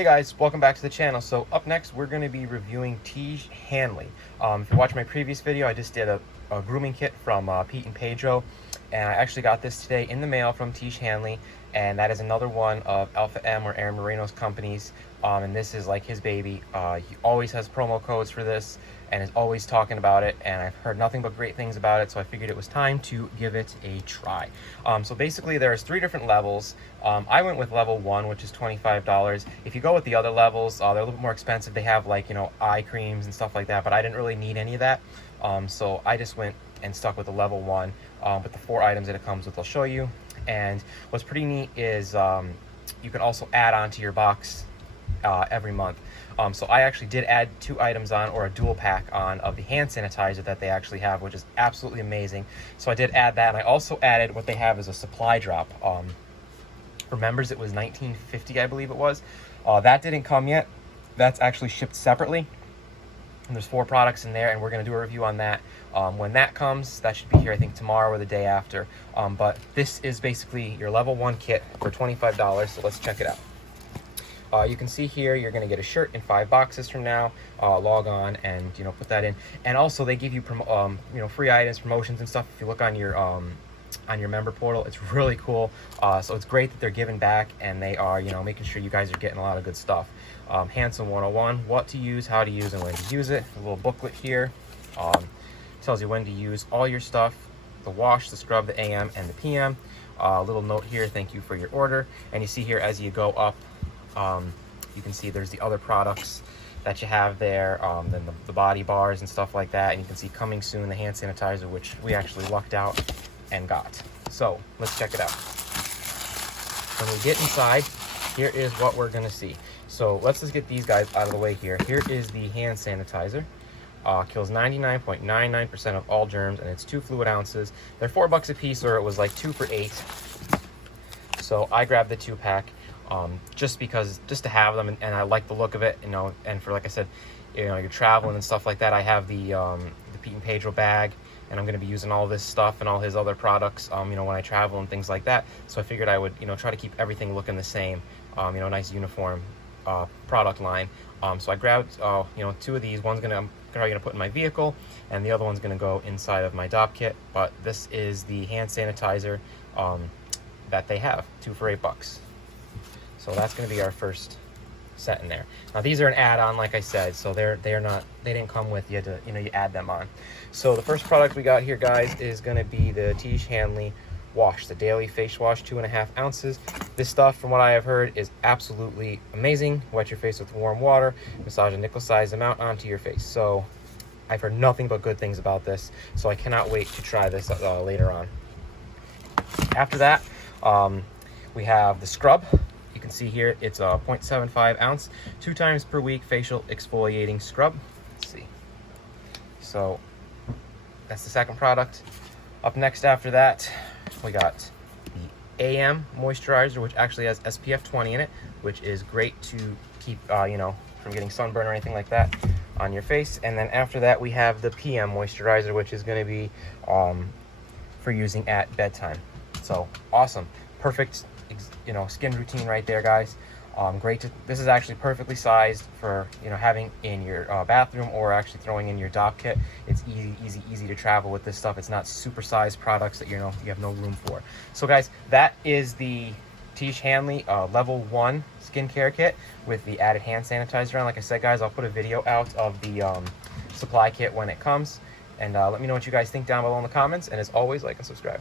Hey guys, welcome back to the channel. So up next, we're going to be reviewing Tiege Hanley. If you watched my previous video, I just did a grooming kit from Pete and Pedro, and I actually got this today in the mail from Tiege Hanley, and that is another one of Alpha M or Aaron Moreno's companies, and this is like his baby. He always has promo codes for this and is always talking about it, and I've heard nothing but great things about it, so I figured it was time to give it a try. So basically there's 3 different levels. I went with level 1, which is $25. If you go with the other levels, they're a little bit more expensive. They have, like, you know, eye creams and stuff like that, but I didn't really need any of that. So I just went and stuck with the level 1, with the 4 items that it comes with. I'll show you. And what's pretty neat is you can also add on to your box every month. So I actually did add 2 items on, or a dual pack on, of the hand sanitizer that they actually have, which is absolutely amazing. So I did add that, and I also added what they have as a supply drop. For members, it was $19.50, I believe it was. That didn't come yet. That's actually shipped separately. And there's 4 products in there, and we're going to do a review on that. When that comes, that should be here, I think, tomorrow or the day after. But this is basically your level 1 kit for $25, so let's check it out. You can see here you're going to get a shirt in 5 boxes from now. Log on and, you know, put that in. And also they give you you know, free items, promotions and stuff. If you look on your member portal, it's really cool. So it's great that they're giving back, and they are, you know, making sure you guys are getting a lot of good stuff. Handsome 101, what to use, how to use, and when to use it. A little booklet here tells you when to use all your stuff: the wash, the scrub, the AM, and the PM. A little note here: thank you for your order. And you see here as you go up, you can see there's the other products that you have there, then the body bars and stuff like that. And you can see coming soon the hand sanitizer, which we actually lucked out and got. So let's check it out. When we get inside, here is what we're gonna see. So let's just get these guys out of the way here. Here is the hand sanitizer. Kills 99.99% of all germs, and it's 2 fluid ounces. They're $4 a piece, or it was like 2 for $8. So I grabbed the 2-pack. Just to have them, and I like the look of it, you know. And for, like I said, you know, you're traveling and stuff like that. I have the Pete and Pedro bag, and I'm going to be using all this stuff and all his other products, you know, when I travel and things like that. So I figured I would, you know, try to keep everything looking the same, you know, nice uniform product line. So I grabbed, you know, 2 of these. One's I'm probably gonna put in my vehicle, and the other one's gonna go inside of my DOP kit. But this is the hand sanitizer that they have, 2 for $8. So that's going to be our first set in there. Now these are an add-on, like I said, so they didn't come with you to, you know, you add them on. So the first product we got here, guys, is going to be the Tiege Hanley wash, the daily face wash, 2.5 ounces. This stuff, from what I have heard, is absolutely amazing. Wet your face with warm water, massage a nickel-sized amount onto your face. So I've heard nothing but good things about this, so I cannot wait to try this later on. After that, we have the scrub. You can see here it's a 0.75 ounce, 2 times per week facial exfoliating scrub. Let's see. So that's the second product. Up next after that, we got the AM moisturizer, which actually has SPF 20 in it, which is great to keep, you know, from getting sunburn or anything like that on your face. And then after that, we have the PM moisturizer, which is going to be for using at bedtime. So awesome, perfect, you know, skin routine right there, guys. Great this is actually perfectly sized for, you know, having in your bathroom, or actually throwing in your DOP kit. It's easy to travel with this stuff. It's not super sized products that, you know, you have no room for. So guys, that is the Tiege Hanley level 1 skincare kit with the added hand sanitizer on. Like I said, guys, I'll put a video out of the supply kit when it comes, and let me know what you guys think down below in the comments. And as always, like and subscribe.